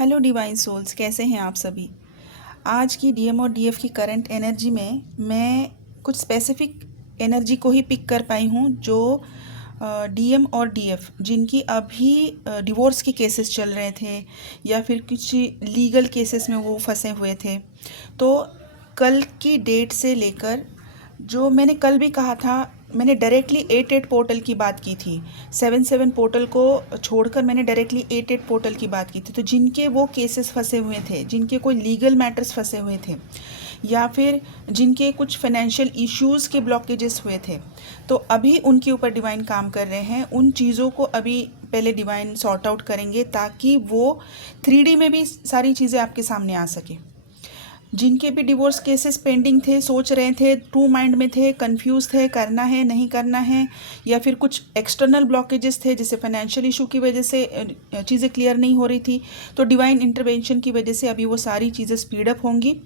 Hello divine souls, कैसे हैं आप सभी। आज की डीएम और डीएफ की करंट एनर्जी में मैं कुछ स्पेसिफिक एनर्जी को ही पिक कर पाई हूँ जो डीएम और डीएफ जिनकी अभी डिवोर्स के केसेस चल रहे थे या फिर कुछ लीगल केसेस में वो फंसे हुए थे। तो कल की डेट से लेकर जो मैंने कल भी कहा था, मैंने डायरेक्टली 88 पोर्टल की बात की थी। 77 पोर्टल को छोड़कर मैंने डायरेक्टली 88 पोर्टल की बात की थी। तो जिनके वो केसेस फंसे हुए थे, जिनके कोई लीगल मैटर्स फंसे हुए थे या फिर जिनके कुछ फाइनेंशियल इश्यूज़ के ब्लॉकेजेस हुए थे, तो अभी उनके ऊपर डिवाइन काम कर रहे हैं। उन चीज़ों को अभी पहले डिवाइन सॉर्ट आउट करेंगे ताकि वो 3D में भी सारी चीज़ें आपके सामने आ सके। जिनके भी डिवोर्स केसेस पेंडिंग थे, सोच रहे थे, टू माइंड में थे, कंफ्यूज थे, करना है नहीं करना है, या फिर कुछ एक्सटर्नल ब्लॉकेजेस थे जैसे फाइनेंशियल इशू की वजह से चीज़ें क्लियर नहीं हो रही थी, तो डिवाइन इंटरवेंशन की वजह से अभी वो सारी चीज़ें स्पीडअप होंगी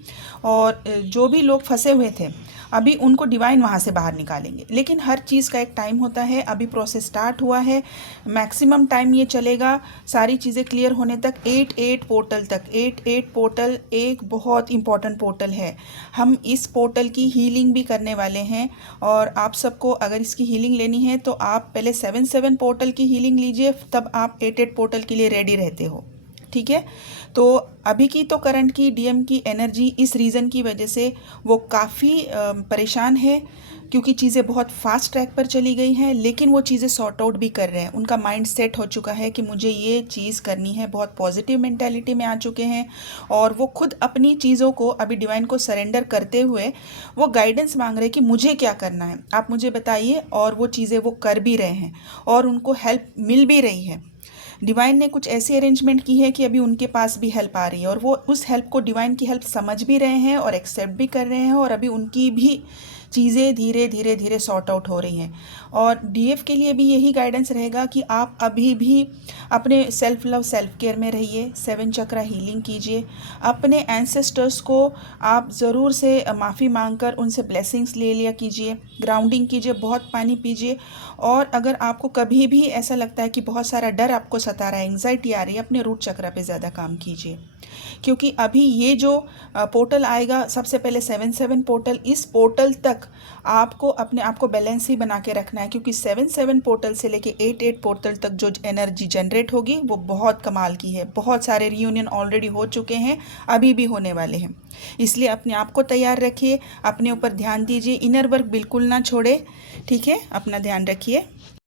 और जो भी लोग फंसे हुए थे अभी उनको डिवाइन वहाँ से बाहर निकालेंगे। लेकिन हर चीज़ का एक टाइम होता है। अभी प्रोसेस स्टार्ट हुआ है, मैक्सिमम टाइम ये चलेगा सारी चीज़ें क्लियर होने तक, 88 पोर्टल तक। 88 पोर्टल एक बहुत इंपॉर्टेंट पोर्टल है। हम इस पोर्टल की हीलिंग भी करने वाले हैं और आप सबको अगर इसकी हीलिंग लेनी है तो आप पहले 77 पोर्टल की हीलिंग लीजिए, तब आप 88 पोर्टल के लिए रेडी रहते हो। ठीक है, तो अभी की तो करंट की डीएम की एनर्जी इस रीज़न की वजह से वो काफ़ी परेशान है क्योंकि चीज़ें बहुत फास्ट ट्रैक पर चली गई हैं, लेकिन वो चीज़ें सॉर्ट आउट भी कर रहे हैं। उनका माइंड सेट हो चुका है कि मुझे ये चीज़ करनी है, बहुत पॉजिटिव मेंटालिटी में आ चुके हैं और वो खुद अपनी चीज़ों को अभी डिवाइन को सरेंडर करते हुए वो गाइडेंस मांग रहे हैं कि मुझे क्या करना है, आप मुझे बताइए। और वो चीज़ें वो कर भी रहे हैं और उनको हेल्प मिल भी रही है। डिवाइन ने कुछ ऐसी अरेंजमेंट की है कि अभी उनके पास भी हेल्प आ रही है और वो उस हेल्प को, डिवाइन की हेल्प समझ भी रहे हैं और एक्सेप्ट भी कर रहे हैं और अभी उनकी भी चीज़ें धीरे धीरे धीरे सॉर्ट आउट हो रही हैं। और डीएफ के लिए भी यही गाइडेंस रहेगा कि आप अभी भी अपने सेल्फ लव सेल्फ केयर में रहिए, 7 चक्रा हीलिंग कीजिए, अपने एंसेस्टर्स को आप ज़रूर से माफ़ी मांगकर उनसे ब्लेसिंग्स ले लिया कीजिए, ग्राउंडिंग कीजिए, बहुत पानी पीजिए। और अगर आपको कभी भी ऐसा लगता है कि बहुत सारा डर आपको सता रहा है, एंग्जाइटी आ रही है, अपने रूट चक्रा पे ज़्यादा काम कीजिए, क्योंकि अभी ये जो पोर्टल आएगा सबसे पहले 77 पोर्टल, इस पोर्टल तक आपको अपने आप को बैलेंस ही बना के रखना है, क्योंकि 77 पोर्टल से लेके 88 पोर्टल तक जो एनर्जी जनरेट होगी वो बहुत कमाल की है। बहुत सारे रियूनियन ऑलरेडी हो चुके हैं, अभी भी होने वाले हैं। इसलिए अपने आप को तैयार रखिए, अपने ऊपर ध्यान दीजिए, इनर वर्क बिल्कुल ना छोड़े। ठीक है, अपना ध्यान रखिए।